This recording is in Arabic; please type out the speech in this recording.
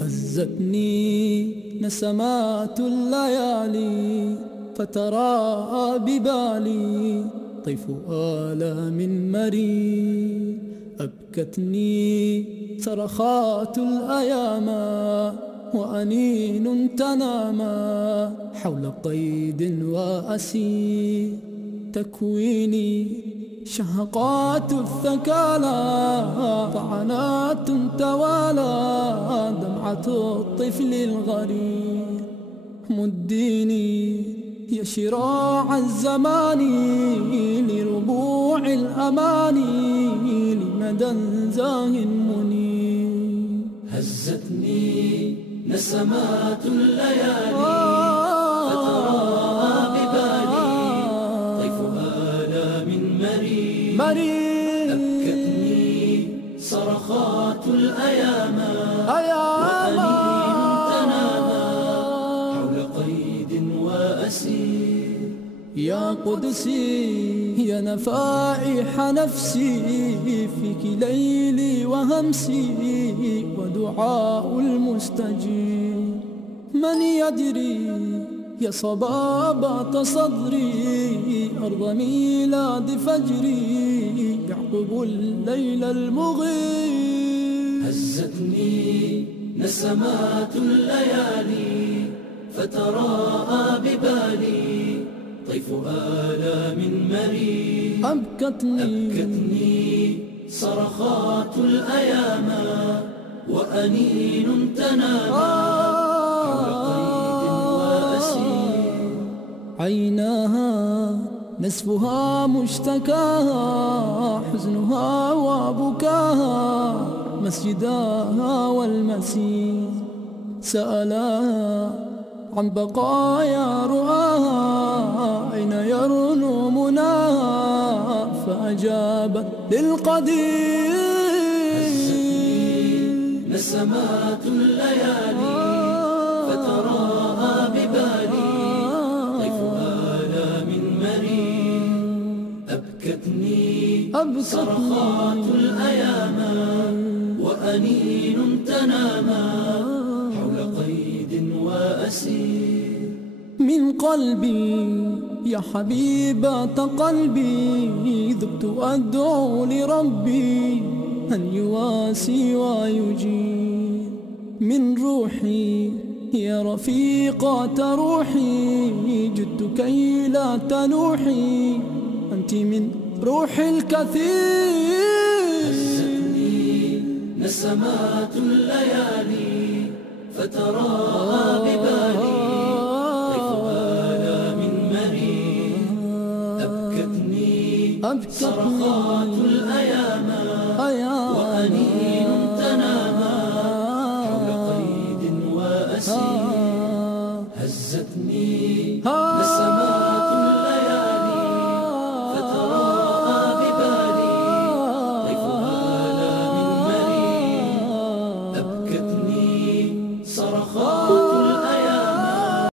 هزتني نسمات الليالي فتراءى ببالي طيف آلام مرير. أبكتني صرخات الأيام وأنين تنامى حول قيد وأسير. تكويني شهقات الثكالى طعنات توالى دمعة الطفل الغرير. مديني يا شراع الزمان لربوع الأماني لمدى زاه منير. هزتني نسمات الليالي فتراءى ببالي طيف آلام مرير. أبكتني صرخات الأيام وأنين تنامى حول قيد وأسير. يا قدسي يا نفائح نفسي فيك ليلي وهمسي ودعاء المستجيب. من يدري يا صبابة صدري أرض ميلاد فجري يعقب الليل المغيب. هزتني نسمات الليالي فتراءى ببالي طيف آلام مرير. أبكتني صرخات الأيام وأنين تنامى حول قيد وأسير. عيناها نسفها مشتكاها حزنها وبكاها مسجداها والمسير. سألاها عن بقايا رؤاها أين يرنو مناها فأجابت للقدير. هزتني نسمات الليالي فتراءى ببالي طيف آلام مرير. أبكتني صرخات الأيام وأنين تنامى حول قيد وأسير. من قلبي يا حبيبة قلبي ذقت أدعو لربي أن يواسي ويجير. من روحي يا رفيقة روحي جدت كي لا تنوحي أنت من روح الكثير. هزتني نسمات الليالي فتراءى ببالي طيف آلام مرير. أبكتني صرخات الأيام وأنين تنامى حول قيد وأسير. هزتني